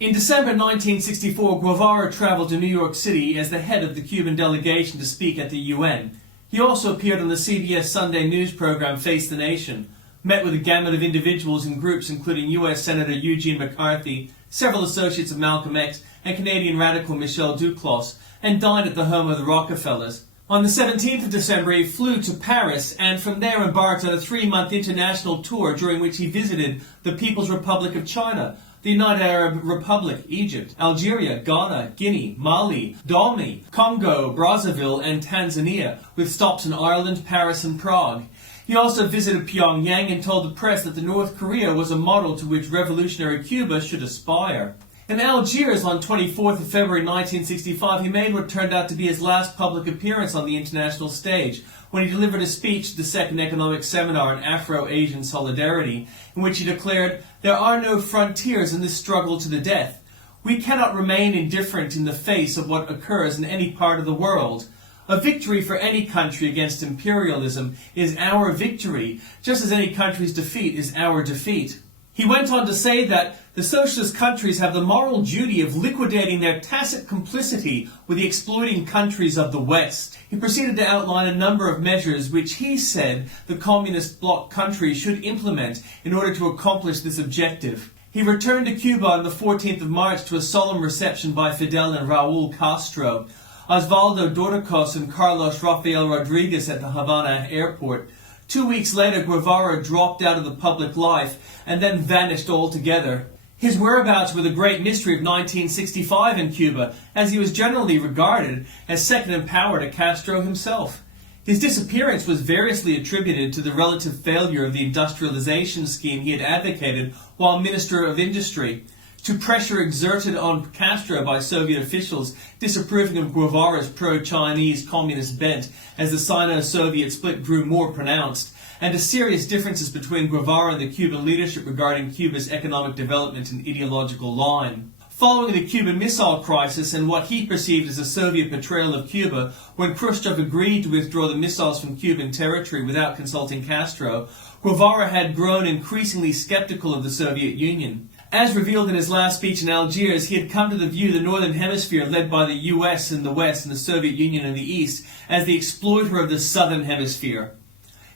In December 1964, Guevara traveled to New York City as the head of the Cuban delegation to speak at the UN. He also appeared on the CBS Sunday news program Face the Nation, met with a gamut of individuals and groups including U.S. Senator Eugene McCarthy, several associates of Malcolm X, and Canadian radical Michel Duclos, and dined at the home of the Rockefellers. On the 17th of December, he flew to Paris and from there embarked on a 3-month international tour during which he visited the People's Republic of China, the United Arab Republic, Egypt, Algeria, Ghana, Guinea, Mali, Dahomey, Congo, Brazzaville, and Tanzania, with stops in Ireland, Paris, and Prague. He also visited Pyongyang and told the press that the North Korea was a model to which revolutionary Cuba should aspire. In Algiers on 24th of February 1965, he made what turned out to be his last public appearance on the international stage, when he delivered a speech to the Second Economic Seminar on Afro-Asian Solidarity, in which he declared, "There are no frontiers in this struggle to the death. We cannot remain indifferent in the face of what occurs in any part of the world. A victory for any country against imperialism is our victory, just as any country's defeat is our defeat." He went on to say that the socialist countries have the moral duty of liquidating their tacit complicity with the exploiting countries of the West. He proceeded to outline a number of measures which he said the communist bloc countries should implement in order to accomplish this objective. He returned to Cuba on the 14th of March to a solemn reception by Fidel and Raul Castro, Osvaldo Dorticos and Carlos Rafael Rodriguez at the Havana airport. 2 weeks later, Guevara dropped out of the public life and then vanished altogether. His whereabouts were the great mystery of 1965 in Cuba, as he was generally regarded as second in power to Castro himself. His disappearance was variously attributed to the relative failure of the industrialization scheme he had advocated while Minister of Industry, to pressure exerted on Castro by Soviet officials disapproving of Guevara's pro-Chinese communist bent as the Sino-Soviet split grew more pronounced, and to serious differences between Guevara and the Cuban leadership regarding Cuba's economic development and ideological line. Following the Cuban Missile Crisis and what he perceived as a Soviet betrayal of Cuba, when Khrushchev agreed to withdraw the missiles from Cuban territory without consulting Castro, Guevara had grown increasingly skeptical of the Soviet Union. As revealed in his last speech in Algiers, he had come to view the Northern Hemisphere led by the US in the West and the Soviet Union in the East as the exploiter of the Southern Hemisphere.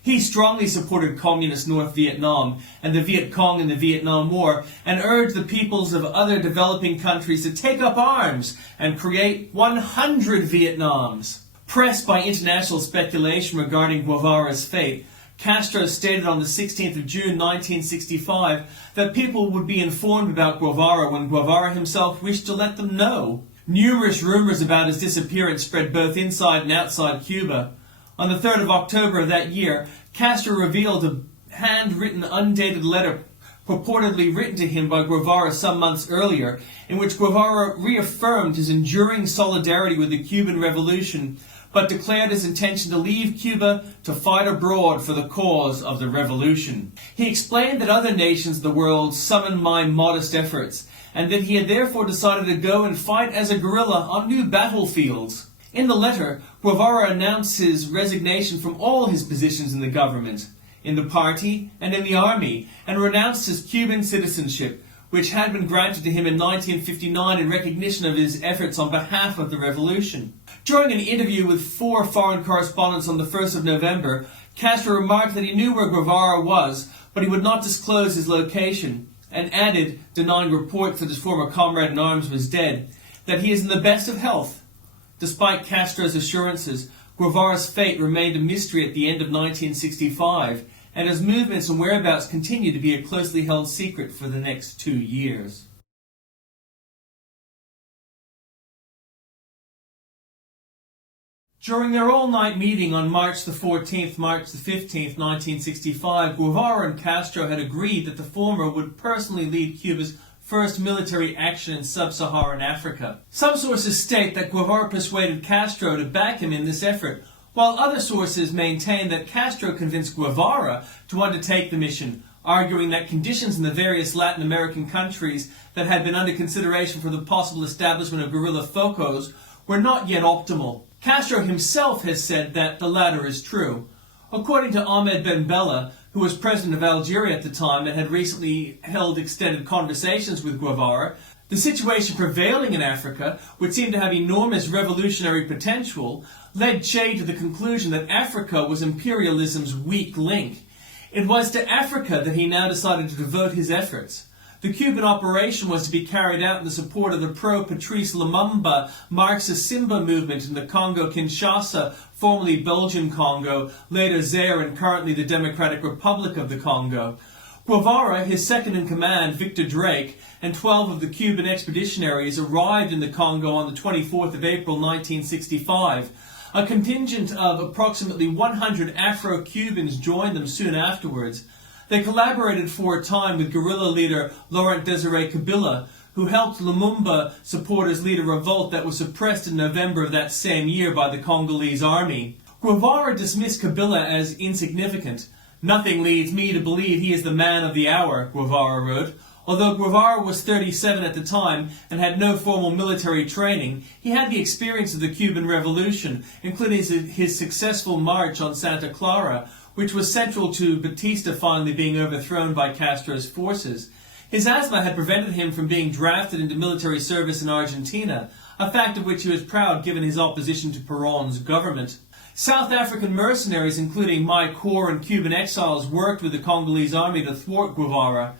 He strongly supported Communist North Vietnam and the Viet Cong in the Vietnam War and urged the peoples of other developing countries to take up arms and create 100 Vietnams. Pressed by international speculation regarding Guevara's fate, Castro stated on the 16th of June 1965 that people would be informed about Guevara when Guevara himself wished to let them know. Numerous rumors about his disappearance spread both inside and outside Cuba. On the 3rd of October of that year, Castro revealed a handwritten, undated letter purportedly written to him by Guevara some months earlier, in which Guevara reaffirmed his enduring solidarity with the Cuban Revolution, but declared his intention to leave Cuba to fight abroad for the cause of the revolution. He explained that other nations of the world summoned my modest efforts, and that he had therefore decided to go and fight as a guerrilla on new battlefields. In the letter, Guevara announced his resignation from all his positions in the government, in the party, and in the army, and renounced his Cuban citizenship, which had been granted to him in 1959 in recognition of his efforts on behalf of the revolution. During an interview with 4 foreign correspondents on the 1st of November, Castro remarked that he knew where Guevara was, but he would not disclose his location, and added, denying reports that his former comrade in arms was dead, that he is in the best of health. Despite Castro's assurances, Guevara's fate remained a mystery at the end of 1965, and his movements and whereabouts continued to be a closely held secret for the next 2 years. During their all-night meeting on March the 14th, March the 15th, 1965, Guevara and Castro had agreed that the former would personally lead Cuba's first military action in sub-Saharan Africa. Some sources state that Guevara persuaded Castro to back him in this effort, while other sources maintain that Castro convinced Guevara to undertake the mission, arguing that conditions in the various Latin American countries that had been under consideration for the possible establishment of guerrilla focos were not yet optimal. Castro himself has said that the latter is true. According to Ahmed Ben Bella, who was president of Algeria at the time and had recently held extended conversations with Guevara, The situation prevailing in Africa, which seemed to have enormous revolutionary potential, led Che to the conclusion that Africa was imperialism's weak link. It was to Africa that he now decided to devote his efforts. The Cuban operation was to be carried out in the support of the pro-Patrice Lumumba Marxist Simba movement in the Congo-Kinshasa, formerly Belgian Congo, later Zaire and currently the Democratic Republic of the Congo. Guevara, his second-in-command, Victor Drake, and 12 of the Cuban expeditionaries arrived in the Congo on the 24th of April 1965. A contingent of approximately 100 Afro-Cubans joined them soon afterwards. They collaborated for a time with guerrilla leader Laurent Désiré Kabila, who helped Lumumba supporters lead a revolt that was suppressed in November of that same year by the Congolese army. Guevara dismissed Kabila as insignificant. "Nothing leads me to believe he is the man of the hour," Guevara wrote. Although Guevara was 37 at the time and had no formal military training, he had the experience of the Cuban Revolution, including his successful march on Santa Clara, which was central to Batista finally being overthrown by Castro's forces. His asthma had prevented him from being drafted into military service in Argentina, a fact of which he was proud given his opposition to Perón's government. South African mercenaries, including Mai Corps and Cuban exiles, worked with the Congolese army to thwart Guevara.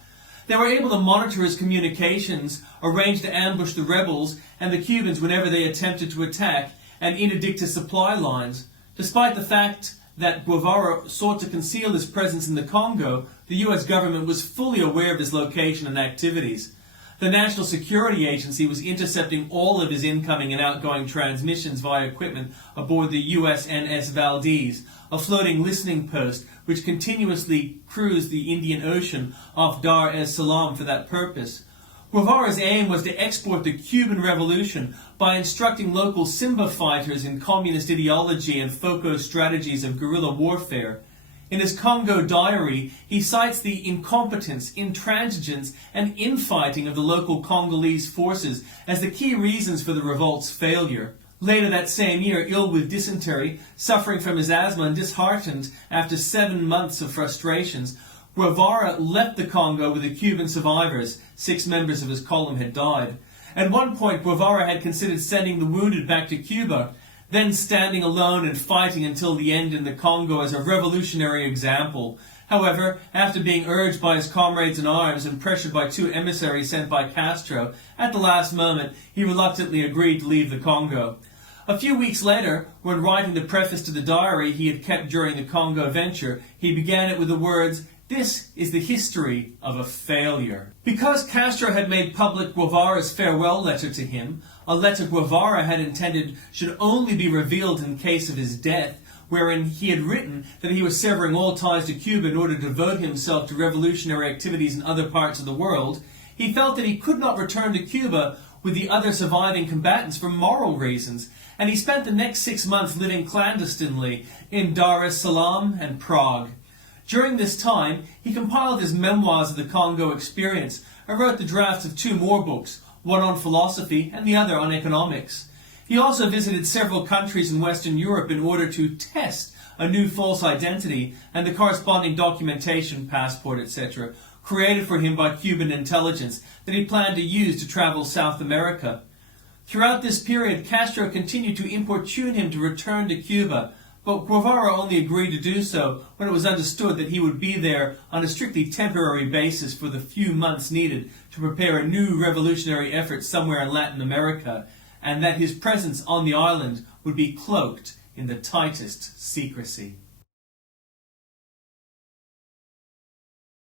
They were able to monitor his communications, arrange to ambush the rebels and the Cubans whenever they attempted to attack, and interdict his supply lines. Despite the fact that Guevara sought to conceal his presence in the Congo, the U.S. government was fully aware of his location and activities. The National Security Agency was intercepting all of his incoming and outgoing transmissions via equipment aboard the USNS Valdez, a floating listening post which continuously cruised the Indian Ocean off Dar es Salaam for that purpose. Guevara's aim was to export the Cuban Revolution by instructing local Simba fighters in communist ideology and FOCO strategies of guerrilla warfare. In his Congo diary, he cites the incompetence, intransigence, and infighting of the local Congolese forces as the key reasons for the revolt's failure. Later that same year, ill with dysentery, suffering from his asthma and disheartened after 7 months of frustrations, Guevara left the Congo with the Cuban survivors. 6 members of his column had died. At one point, Guevara had considered sending the wounded back to Cuba, then standing alone and fighting until the end in the Congo as a revolutionary example. However, after being urged by his comrades in arms and pressured by 2 emissaries sent by Castro, at the last moment he reluctantly agreed to leave the Congo. A few weeks later, when writing the preface to the diary he had kept during the Congo venture, he began it with the words, "This is the history of a failure." Because Castro had made public Guevara's farewell letter to him, a letter Guevara had intended should only be revealed in case of his death, wherein he had written that he was severing all ties to Cuba in order to devote himself to revolutionary activities in other parts of the world, he felt that he could not return to Cuba with the other surviving combatants for moral reasons, and he spent the next 6 months living clandestinely in Dar es Salaam and Prague. During this time, he compiled his memoirs of the Congo experience and wrote the drafts of 2 more books, one on philosophy and the other on economics. He also visited several countries in Western Europe in order to test a new false identity and the corresponding documentation, passport, etc., created for him by Cuban intelligence that he planned to use to travel South America. Throughout this period, Castro continued to importune him to return to Cuba, but Guevara only agreed to do so when it was understood that he would be there on a strictly temporary basis for the few months needed to prepare a new revolutionary effort somewhere in Latin America, and that his presence on the island would be cloaked in the tightest secrecy.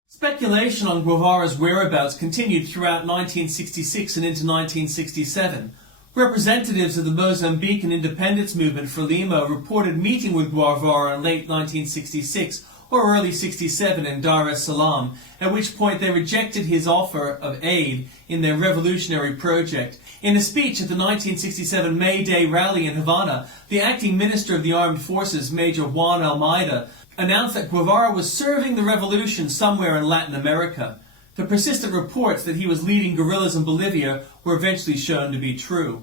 Speculation on Guevara's whereabouts continued throughout 1966 and into 1967. Representatives of the Mozambican independence movement Frelimo reported meeting with Guevara in late 1966 or early 67 in Dar es Salaam, at which point they rejected his offer of aid in their revolutionary project. In a speech at the 1967 May Day rally in Havana, the acting minister of the armed forces, Major Juan Almeida, announced that Guevara was serving the revolution somewhere in Latin America. The persistent reports that he was leading guerrillas in Bolivia were eventually shown to be true.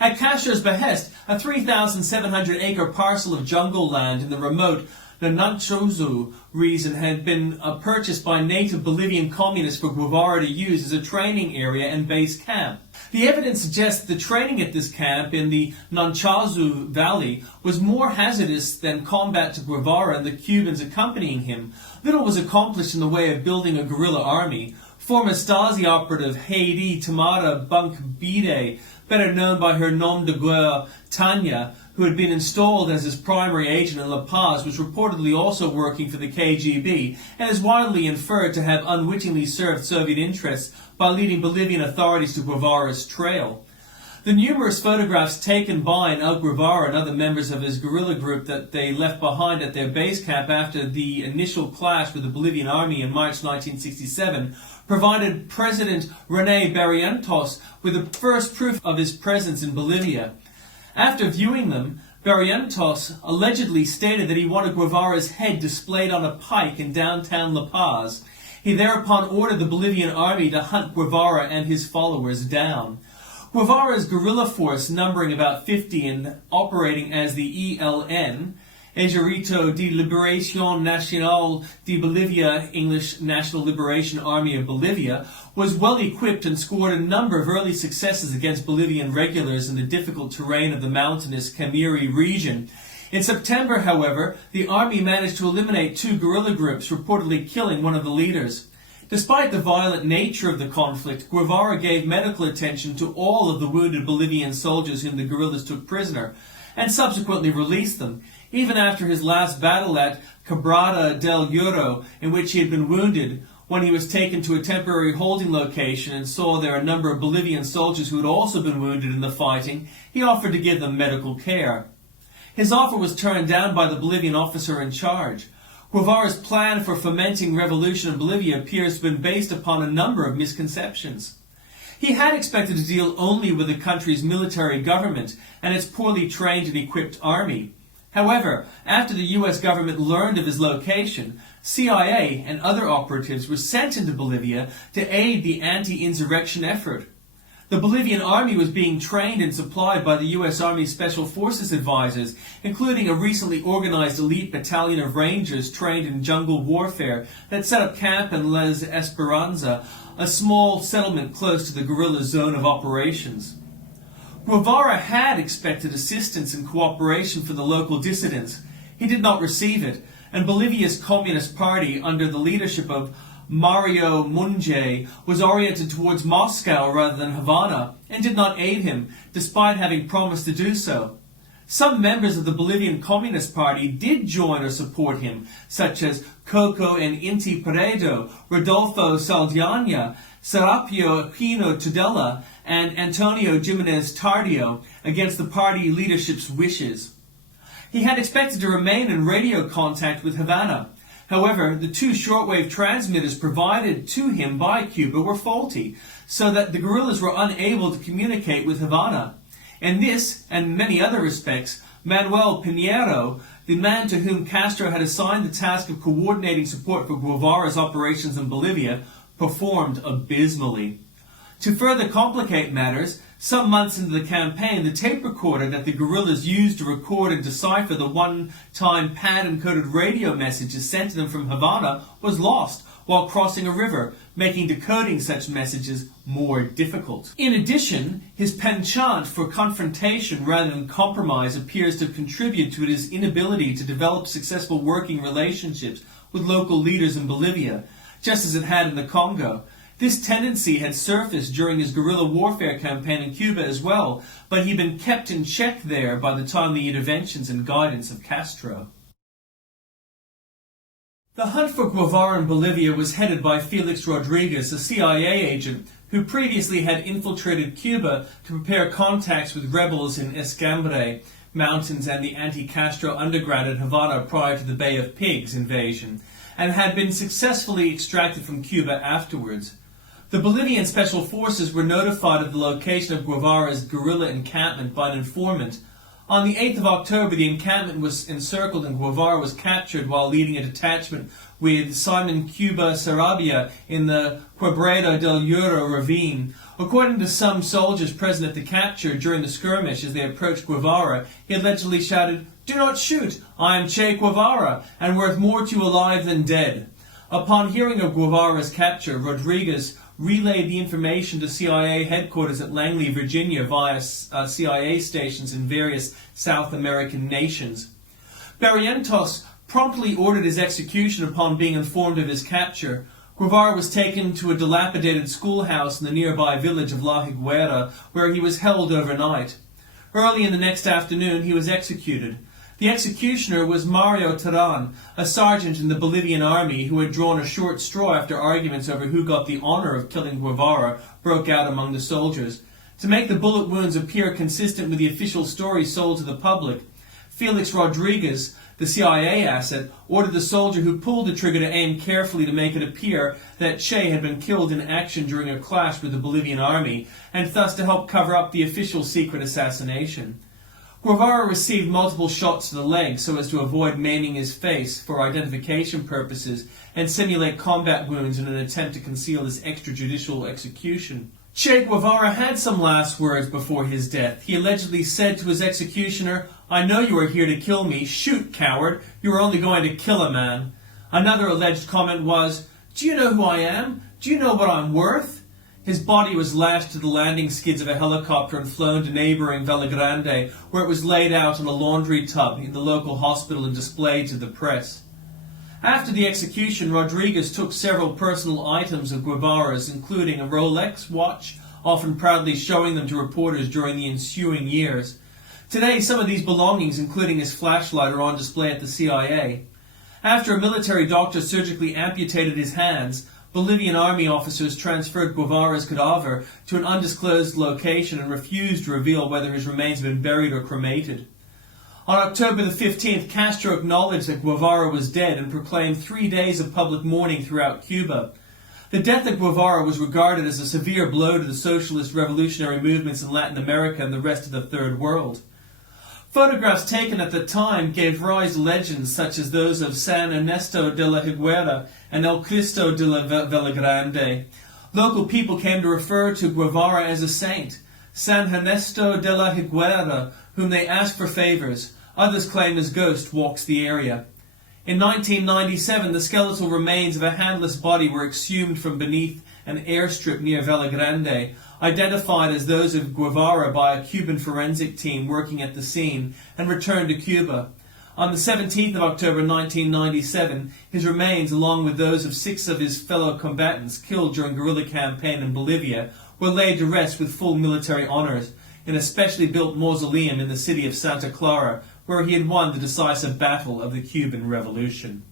At Castro's behest, a 3,700-acre parcel of jungle land in the remote the Nanchozu region had been purchased by native Bolivian communists for Guevara to use as a training area and base camp. The evidence suggests the training at this camp in the Nanchozu Valley was more hazardous than combat to Guevara and the Cubans accompanying him. Little was accomplished in the way of building a guerrilla army. Former Stasi operative Heidi Tamara Bunkbide, better known by her nom de guerre Tanya, who had been installed as his primary agent in La Paz, was reportedly also working for the KGB and is widely inferred to have unwittingly served Soviet interests by leading Bolivian authorities to Guevara's trail. The numerous photographs taken by and of Guevara and other members of his guerrilla group that they left behind at their base camp after the initial clash with the Bolivian army in March 1967 provided President René Barrientos with the first proof of his presence in Bolivia. After viewing them, Barrientos allegedly stated that he wanted Guevara's head displayed on a pike in downtown La Paz. He thereupon ordered the Bolivian army to hunt Guevara and his followers down. Guevara's guerrilla force, numbering about 50 and operating as the ELN, Ejército de Liberación Nacional de Bolivia, English National Liberation Army of Bolivia, was well equipped and scored a number of early successes against Bolivian regulars in the difficult terrain of the mountainous Camiri region. In September, however, the army managed to eliminate 2 guerrilla groups, reportedly killing one of the leaders. Despite the violent nature of the conflict, Guevara gave medical attention to all of the wounded Bolivian soldiers whom the guerrillas took prisoner, and subsequently released them, even after his last battle at Quebrada del Oro, in which he had been wounded. When he was taken to a temporary holding location and saw there a number of Bolivian soldiers who had also been wounded in the fighting, he offered to give them medical care. His offer was turned down by the Bolivian officer in charge. Guevara's plan for fomenting revolution in Bolivia appears to have been based upon a number of misconceptions. He had expected to deal only with the country's military government and its poorly trained and equipped army. However, after the U.S. government learned of his location, CIA and other operatives were sent into Bolivia to aid the anti-insurrection effort. The Bolivian army was being trained and supplied by the U.S. Army Special Forces advisors, including a recently organized elite battalion of Rangers trained in jungle warfare that set up camp in Les Esperanza, a small settlement close to the guerrilla zone of operations. Guevara had expected assistance and cooperation from the local dissidents. He did not receive it, and Bolivia's Communist Party, under the leadership of Mario Munge, was oriented towards Moscow rather than Havana, and did not aid him, despite having promised to do so. Some members of the Bolivian Communist Party did join or support him, such as Coco and Inti Peredo, Rodolfo Saldaña, Serapio Aquino Tudela, and Antonio Jimenez Tardio, against the party leadership's wishes. He had expected to remain in radio contact with Havana. However, the 2 shortwave transmitters provided to him by Cuba were faulty, so that the guerrillas were unable to communicate with Havana. In this, and many other respects, Manuel Pinheiro, the man to whom Castro had assigned the task of coordinating support for Guevara's operations in Bolivia, performed abysmally. To further complicate matters, some months into the campaign, the tape recorder that the guerrillas used to record and decipher the one-time pad-encoded radio messages sent to them from Havana was lost while crossing a river, making decoding such messages more difficult. In addition, his penchant for confrontation rather than compromise appears to contribute to his inability to develop successful working relationships with local leaders in Bolivia, just as it had in the Congo. This tendency had surfaced during his guerrilla warfare campaign in Cuba as well, but he'd been kept in check there by the timely interventions and guidance of Castro. The hunt for Guevara in Bolivia was headed by Felix Rodriguez, a CIA agent who previously had infiltrated Cuba to prepare contacts with rebels in Escambray Mountains and the anti-Castro underground in Havana prior to the Bay of Pigs invasion, and had been successfully extracted from Cuba afterwards. The Bolivian Special Forces were notified of the location of Guevara's guerrilla encampment by an informant. On the 8th of October, the encampment was encircled and Guevara was captured while leading a detachment with Simon Cuba Sarabia in the Quebrada del Oro ravine. According to some soldiers present at the capture during the skirmish as they approached Guevara, he allegedly shouted, "Do not shoot! I am Che Guevara, and worth more to you alive than dead." Upon hearing of Guevara's capture, Rodriguez relayed the information to CIA headquarters at Langley, Virginia via CIA stations in various South American nations. Barrientos promptly ordered his execution upon being informed of his capture. Guevara was taken to a dilapidated schoolhouse in the nearby village of La Higuera, where he was held overnight. Early in the next afternoon, he was executed. The executioner was Mario Terán, a sergeant in the Bolivian army who had drawn a short straw after arguments over who got the honor of killing Guevara broke out among the soldiers. To make the bullet wounds appear consistent with the official story sold to the public, Felix Rodriguez, the CIA asset, ordered the soldier who pulled the trigger to aim carefully to make it appear that Che had been killed in action during a clash with the Bolivian army, and thus to help cover up the official secret assassination. Guevara received multiple shots to the leg so as to avoid maiming his face for identification purposes and simulate combat wounds in an attempt to conceal his extrajudicial execution. Che Guevara had some last words before his death. He allegedly said to his executioner, "I know you are here to kill me. Shoot, coward. You are only going to kill a man." Another alleged comment was, "Do you know who I am? Do you know what I'm worth?" His body was lashed to the landing skids of a helicopter and flown to neighboring Vallegrande, where it was laid out on a laundry tub in the local hospital and displayed to the press. After the execution, Rodriguez took several personal items of Guevara's, including a Rolex watch, often proudly showing them to reporters during the ensuing years. Today, some of these belongings, including his flashlight, are on display at the CIA. After a military doctor surgically amputated his hands, Bolivian army officers transferred Guevara's cadaver to an undisclosed location and refused to reveal whether his remains had been buried or cremated. On October the 15th, Castro acknowledged that Guevara was dead and proclaimed 3 days of public mourning throughout Cuba. The death of Guevara was regarded as a severe blow to the socialist revolutionary movements in Latin America and the rest of the Third World. Photographs taken at the time gave rise to legends such as those of San Ernesto de la Higuera and El Cristo de la Vallegrande. Local people came to refer to Guevara as a saint, San Ernesto de la Higuera, whom they asked for favors. Others claim his ghost walks the area. In 1997, the skeletal remains of a handless body were exhumed from beneath an airstrip near Vallegrande, identified as those of Guevara by a Cuban forensic team working at the scene, and returned to Cuba. On the 17th of October 1997, his remains, along with those of 6 of his fellow combatants killed during guerrilla campaign in Bolivia, were laid to rest with full military honors in a specially built mausoleum in the city of Santa Clara, where he had won the decisive battle of the Cuban Revolution.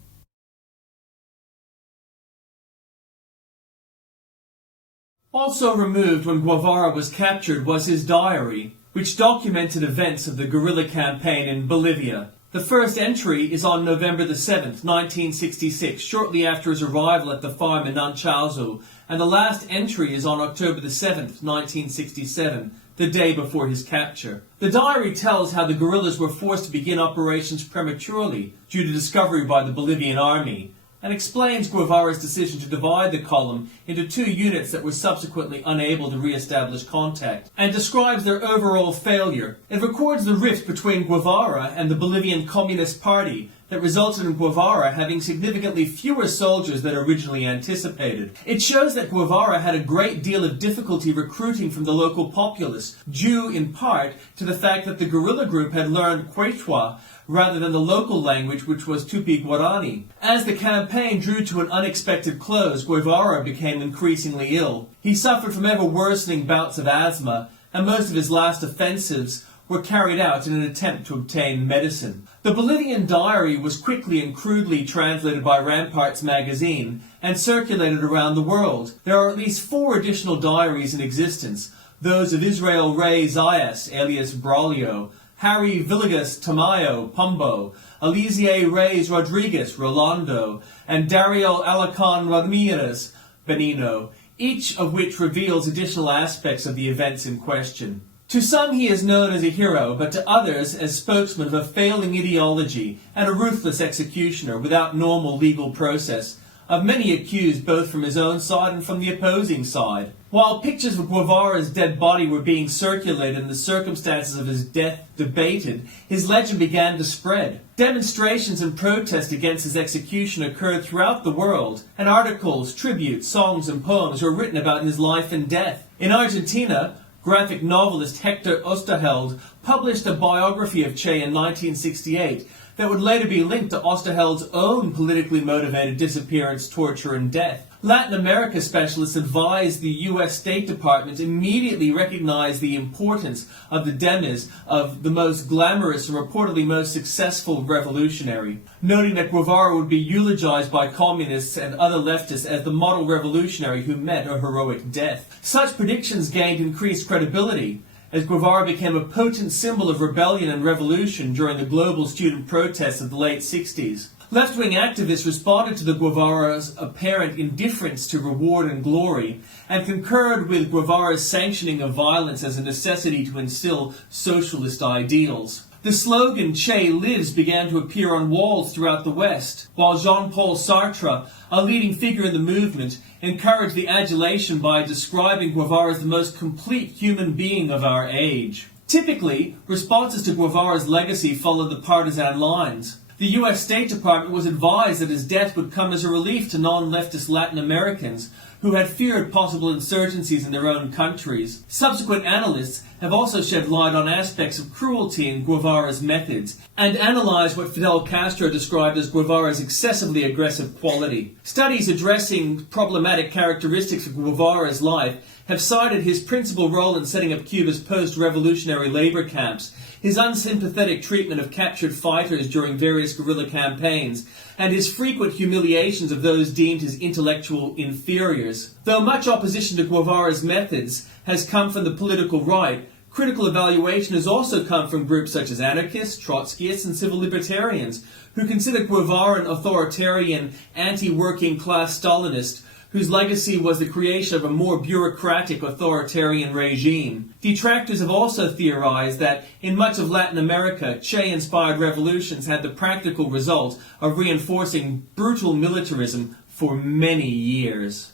Also removed when Guevara was captured was his diary, which documented events of the guerrilla campaign in Bolivia. The first entry is on November the 7th, 1966, shortly after his arrival at the farm in Nanchalzo, and the last entry is on October the 7th, 1967, the day before his capture. The diary tells how the guerrillas were forced to begin operations prematurely due to discovery by the Bolivian army, and explains Guevara's decision to divide the column into 2 units that were subsequently unable to re-establish contact, and describes their overall failure. It records the rift between Guevara and the Bolivian Communist Party that resulted in Guevara having significantly fewer soldiers than originally anticipated. It shows that Guevara had a great deal of difficulty recruiting from the local populace, due in part to the fact that the guerrilla group had learned Quechua rather than the local language, which was Tupi-Guarani. As the campaign drew to an unexpected close, Guevara became increasingly ill. He suffered from ever-worsening bouts of asthma, and most of his last offensives were carried out in an attempt to obtain medicine. The Bolivian diary was quickly and crudely translated by Ramparts magazine and circulated around the world. There are at least 4 additional diaries in existence, those of Israel Ray Zayas, alias Braulio, Harry Villegas Tamayo, Pombo, Alizier Reyes Rodriguez, Rolando, and Dario Alacan Ramirez, Benino, each of which reveals additional aspects of the events in question. To some he is known as a hero, but to others as spokesman of a failing ideology and a ruthless executioner without normal legal process. of many accused both from his own side and from the opposing side. While pictures of Guevara's dead body were being circulated and the circumstances of his death debated, his legend began to spread. Demonstrations and protests against his execution occurred throughout the world, and articles, tributes, songs and poems were written about his life and death. In Argentina, graphic novelist Hector Osterheld published a biography of Che in 1968 that would later be linked to Osterheld's own politically motivated disappearance, torture, and death. Latin America specialists advised the U.S. State Department immediately recognize the importance of the demise of the most glamorous and reportedly most successful revolutionary, noting that Guevara would be eulogized by communists and other leftists as the model revolutionary who met a heroic death. Such predictions gained increased credibility, as Guevara became a potent symbol of rebellion and revolution during the global student protests of the late 60s. Left-wing activists responded to the Guevara's apparent indifference to reward and glory, and concurred with Guevara's sanctioning of violence as a necessity to instill socialist ideals. The slogan, Che lives, began to appear on walls throughout the West, while Jean-Paul Sartre, a leading figure in the movement, encouraged the adulation by describing Guevara as the most complete human being of our age. Typically, responses to Guevara's legacy followed the partisan lines. The U.S. State Department was advised that his death would come as a relief to non-leftist Latin Americans who had feared possible insurgencies in their own countries. Subsequent analysts have also shed light on aspects of cruelty in Guevara's methods and analyzed what Fidel Castro described as Guevara's excessively aggressive quality. Studies addressing problematic characteristics of Guevara's life have cited his principal role in setting up Cuba's post-revolutionary labor camps, his unsympathetic treatment of captured fighters during various guerrilla campaigns, and his frequent humiliations of those deemed his intellectual inferiors. Though much opposition to Guevara's methods has come from the political right, critical evaluation has also come from groups such as anarchists, Trotskyists, and civil libertarians, who consider Guevara an authoritarian, anti-working class Stalinist whose legacy was the creation of a more bureaucratic authoritarian regime. Detractors have also theorized that in much of Latin America, Che-inspired revolutions had the practical result of reinforcing brutal militarism for many years.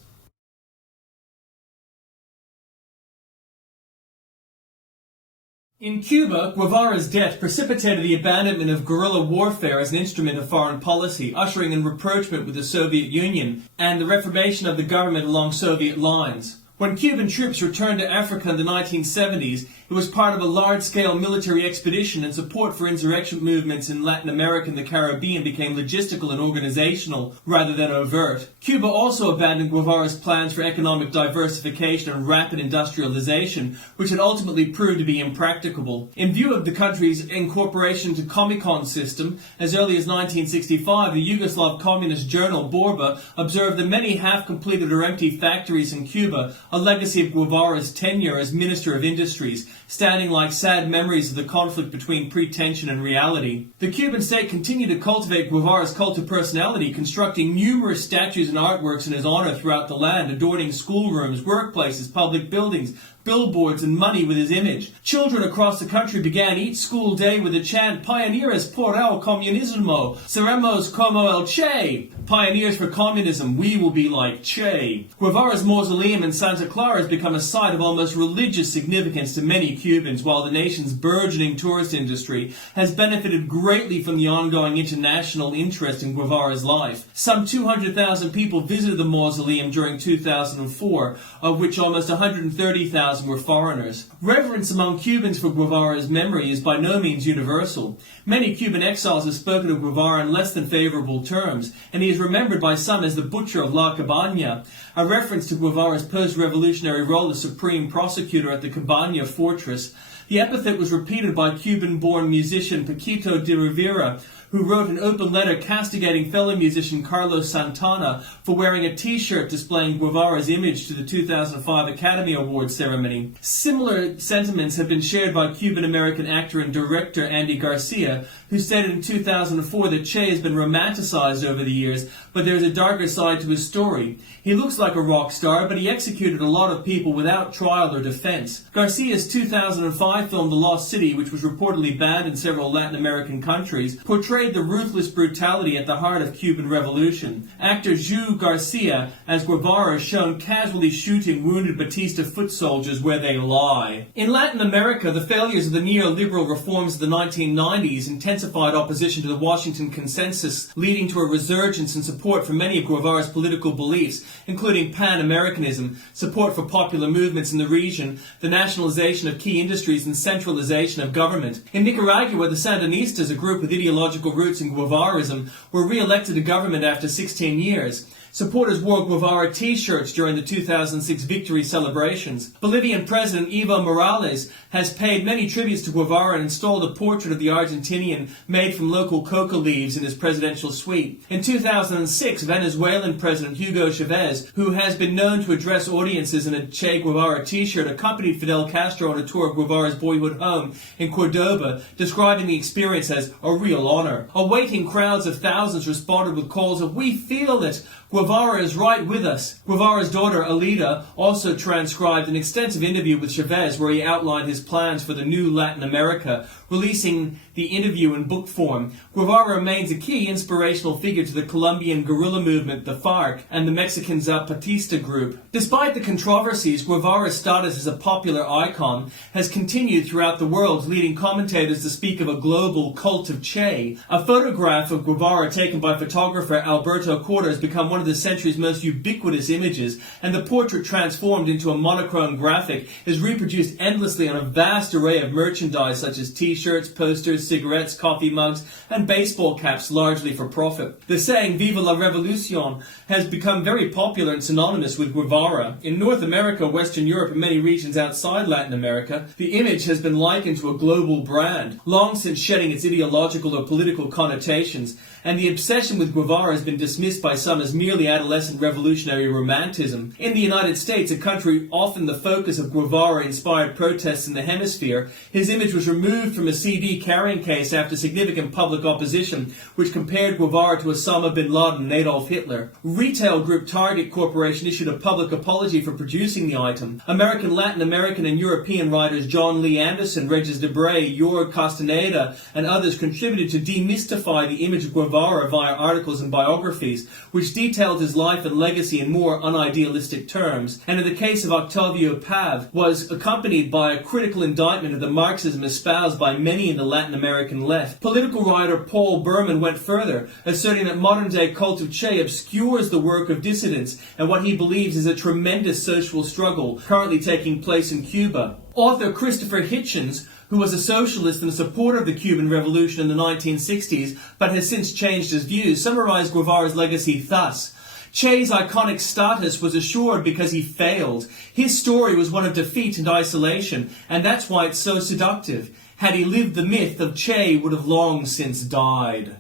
In Cuba, Guevara's death precipitated the abandonment of guerrilla warfare as an instrument of foreign policy, ushering in rapprochement with the Soviet Union and the reformation of the government along Soviet lines. When Cuban troops returned to Africa in the 1970s, it was part of a large-scale military expedition, and support for insurrection movements in Latin America and the Caribbean became logistical and organizational rather than overt. Cuba also abandoned Guevara's plans for economic diversification and rapid industrialization, which had ultimately proved to be impracticable. In view of the country's incorporation into Comecon system, as early as 1965, the Yugoslav communist journal Borba observed that many half-completed or empty factories in Cuba, a legacy of Guevara's tenure as Minister of Industries, standing like sad memories of the conflict between pretension and reality. The Cuban state continued to cultivate Guevara's cult of personality, constructing numerous statues and artworks in his honor throughout the land, adorning schoolrooms, workplaces, public buildings, billboards, and money with his image. Children across the country began each school day with the chant, "Pioneers por el comunismo, seremos como el Che." Pioneers for communism, we will be like Che. Guevara's mausoleum in Santa Clara has become a site of almost religious significance to many Cubans, while the nation's burgeoning tourist industry has benefited greatly from the ongoing international interest in Guevara's life. Some 200,000 people visited the mausoleum during 2004, of which almost 130,000 were foreigners. Reverence among Cubans for Guevara's memory is by no means universal. Many Cuban exiles have spoken of Guevara in less than favorable terms, and he is remembered by some as the butcher of La Cabaña, a reference to Guevara's post-revolutionary role as supreme prosecutor at the Cabaña fortress. The epithet was repeated by Cuban-born musician Paquito de Rivera, who wrote an open letter castigating fellow musician Carlos Santana for wearing a t-shirt displaying Guevara's image to the 2005 Academy Awards ceremony. Similar sentiments have been shared by Cuban-American actor and director Andy Garcia, who stated in 2004 that Che has been romanticized over the years but there's a darker side to his story. He looks like a rock star, but he executed a lot of people without trial or defense. Garcia's 2005 film The Lost City, which was reportedly banned in several Latin American countries, portrayed the ruthless brutality at the heart of Cuban revolution. Actor Che Garcia as Guevara is shown casually shooting wounded Batista foot soldiers where they lie. In Latin America, the failures of the neoliberal reforms of the 1990s intensified opposition to the Washington Consensus, leading to a resurgence in support for many of Guevara's political beliefs, including Pan-Americanism, support for popular movements in the region, the nationalization of key industries, and centralization of government. In Nicaragua, the Sandinistas, a group with ideological roots in Guevarism, were re-elected to government after 16 years. Supporters wore Guevara t-shirts during the 2006 victory celebrations. Bolivian President Evo Morales has paid many tributes to Guevara and installed a portrait of the Argentinian made from local coca leaves in his presidential suite. In 2006, Venezuelan President Hugo Chavez, who has been known to address audiences in a Che Guevara t-shirt, accompanied Fidel Castro on a tour of Guevara's boyhood home in Cordoba, describing the experience as a real honor. Awaiting crowds of thousands responded with calls of, "We feel it! Guevara is right with us." Guevara's daughter, Alida, also transcribed an extensive interview with Chavez where he outlined his plans for the new Latin America, releasing the interview in book form. Guevara remains a key inspirational figure to the Colombian guerrilla movement, the FARC, and the Mexican Zapatista group. Despite the controversies, Guevara's status as a popular icon has continued throughout the world, leading commentators to speak of a global cult of Che. A photograph of Guevara taken by photographer Alberto Corder has become one of the century's most ubiquitous images, and the portrait, transformed into a monochrome graphic, is reproduced endlessly on a vast array of merchandise such as t-shirts, posters, cigarettes, coffee mugs, and baseball caps, largely for profit. The saying "Viva la Revolucion" has become very popular and synonymous with Guevara. In North America, Western Europe, and many regions outside Latin America, the image has been likened to a global brand, long since shedding its ideological or political connotations, and the obsession with Guevara has been dismissed by some as merely adolescent revolutionary romanticism. In the United States, a country often the focus of Guevara-inspired protests in the hemisphere, his image was removed from a CD carrying case after significant public opposition, which compared Guevara to Osama bin Laden and Adolf Hitler. Retail group Target Corporation issued a public apology for producing the item. American, Latin American, and European writers John Lee Anderson, Regis Debray, Jorg Castaneda, and others contributed to demystify the image of Guevara via articles and biographies, which detailed his life and legacy in more unidealistic terms, and in the case of Octavio Paz, was accompanied by a critical indictment of the Marxism espoused by many in the Latin American left. Political writer Paul Berman went further, asserting that modern-day cult of Che obscures the work of dissidents and what he believes is a tremendous social struggle currently taking place in Cuba. Author Christopher Hitchens, who was a socialist and a supporter of the Cuban Revolution in the 1960s, but has since changed his views, summarized Guevara's legacy thus: Che's iconic status was assured because he failed. His story was one of defeat and isolation, and that's why it's so seductive. Had he lived, the myth of Che would have long since died.